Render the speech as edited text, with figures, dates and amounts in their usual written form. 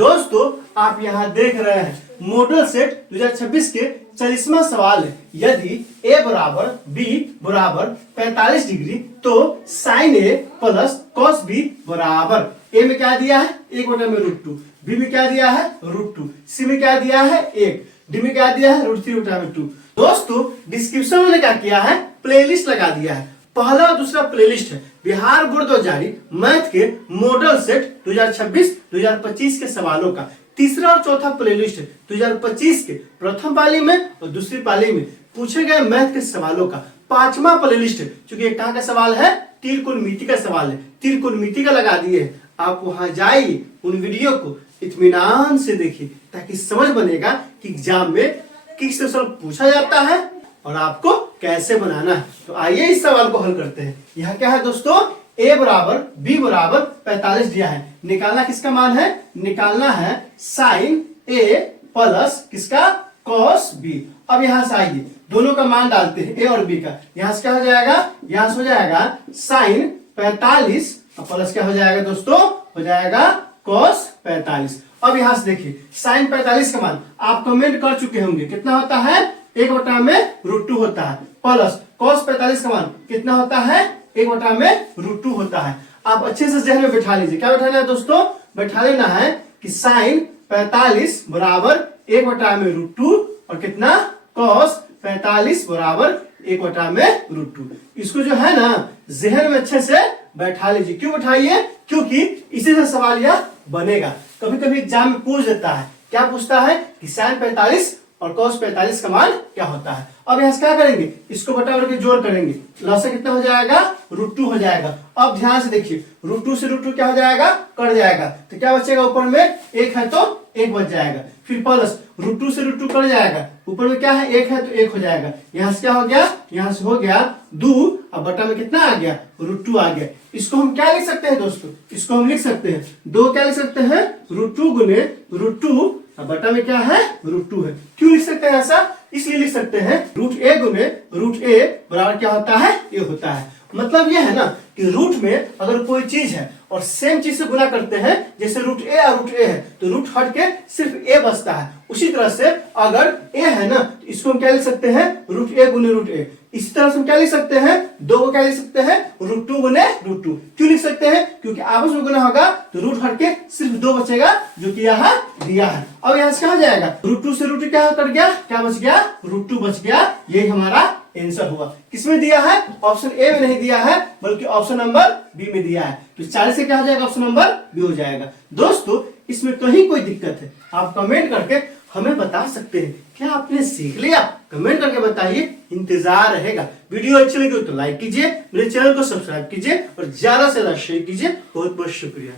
दोस्तों आप यहाँ देख रहे हैं मॉडल सेट 2026 के 40वां सवाल है। यदि a बराबर b बराबर 45 डिग्री तो sine a plus cos b बराबर a में क्या दिया है 1/√2, b में क्या दिया है √2, c में क्या दिया है 1, d में क्या दिया है √3/2। दोस्तों डिस्क्रिप्शन में क्या किया है प्लेलिस्ट लगा दिया है। पहला और दूसरा प्लेलिस्ट है बिहार बोर्ड द्वारा जारी मैथ के मॉडल सेट 2026-2025 के सवालों का। तीसरा और चौथा प्लेलिस्ट है 2025 के प्रथम पाली में और दूसरी पाली में पूछे गए मैथ के सवालों का। पांचवा प्लेलिस्ट है क्योंकि ये कहाँ का सवाल है त्रिकोणमिति का सवाल है, त्रिकोणमिति का लगा दिए है। आप वहां जाइए उन वीडियो को इत्मीनान से देखिए ताकि समझ बनेगा कि एग्जाम में किस क्वेश्चन पूछा जाता है और आपको कैसे बनाना है। तो आइए इस सवाल को हल करते हैं। यह क्या है दोस्तों a बराबर b बराबर 45 दिया है। निकालना किसका मान है, निकालना है साइन a प्लस किसका कॉस b। अब यहां से आइए दोनों का मान डालते हैं a और b का। यहां से क्या हो जाएगा, यहां से हो जाएगा साइन 45 प्लस क्या हो जाएगा दोस्तों, हो जाएगा कॉस 45। अब यहां से देखिए साइन 45 का मान आप कमेंट कर चुके होंगे कितना होता है 1/√2 होता है, प्लस कॉस 45 का मान कितना होता है 1/√2 होता है। आप अच्छे से जहन में बैठा लीजिए। क्या बैठाना है दोस्तों, बैठा लेना है कि साइन 45 बराबर 1/√2 और कितना कॉस 45 बराबर 1/√2। इसको जो है ना जहन में अच्छे से बैठा लीजिए। क्यों बैठाइए, क्योंकि इसी से सवाल यह बनेगा। कभी कभी एग्जाम में पूछ देता है, क्या पूछता है कि साइन 45 और cos 45 का मान क्या होता है। अब यहाँ से क्या करेंगे, इसको बटा के जोड़ करेंगे, लॉस कितना हो जाएगा √2 हो जाएगा। अब ध्यान से देखिए √2 से √2 क्या हो जाएगा, कट जाएगा, तो क्या बचेगा ऊपर में 1 है तो 1 बच जाएगा। फिर प्लस √2 से √2 कट जाएगा, ऊपर में क्या है 1 है तो 1 हो जाएगा। यहाँ से क्या हो गया, यहाँ से हो गया 2, अब बटा में कितना आ गया √2 आ गया। इसको हम क्या लिख सकते हैं दोस्तों, इसको हम लिख सकते हैं 2 क्या लिख सकते हैं √2 गुने √2 बटा में क्या है √2 है। क्यों लिख सकते हैं ऐसा, इसलिए लिख सकते हैं √a गुने √a बराबर क्या होता है a होता है। मतलब यह है ना कि रूट में अगर कोई चीज है और सेम चीज से गुना करते हैं, जैसे √a और √a है तो रूट हट के सिर्फ a बचता है। उसी तरह से अगर a है ना तो इसको हम क्या लिख सकते हैं √a गुने √a। इसी तरह से हम क्या लिख सकते हैं, 2 को क्या लिख सकते हैं √2 गुने √2। क्यों लिख सकते हैं, क्योंकि आपस में गुना होगा तो रूट हट के सिर्फ 2 बचेगा जो कि यहाँ दिया है। अब यहाँ से क्या हो जाएगा √2 से √2 क्या कट गया, क्या बच गया √2 बच गया। यही हमारा आंसर हुआ। किसमें दिया है, ऑप्शन ए में नहीं दिया है बल्कि ऑप्शन नंबर बी में दिया है। तो 40 से क्या हो जाएगा, ऑप्शन नंबर बी हो जाएगा। दोस्तों इसमें कहीं कोई दिक्कत है आप कमेंट करके हमें बता सकते हैं। क्या आपने सीख लिया, कमेंट करके बताइए, इंतजार रहेगा। वीडियो अच्छी लगी तो लाइक कीजिए, मेरे चैनल को सब्सक्राइब कीजिए और ज्यादा से ज्यादा शेयर कीजिए। बहुत बहुत शुक्रिया।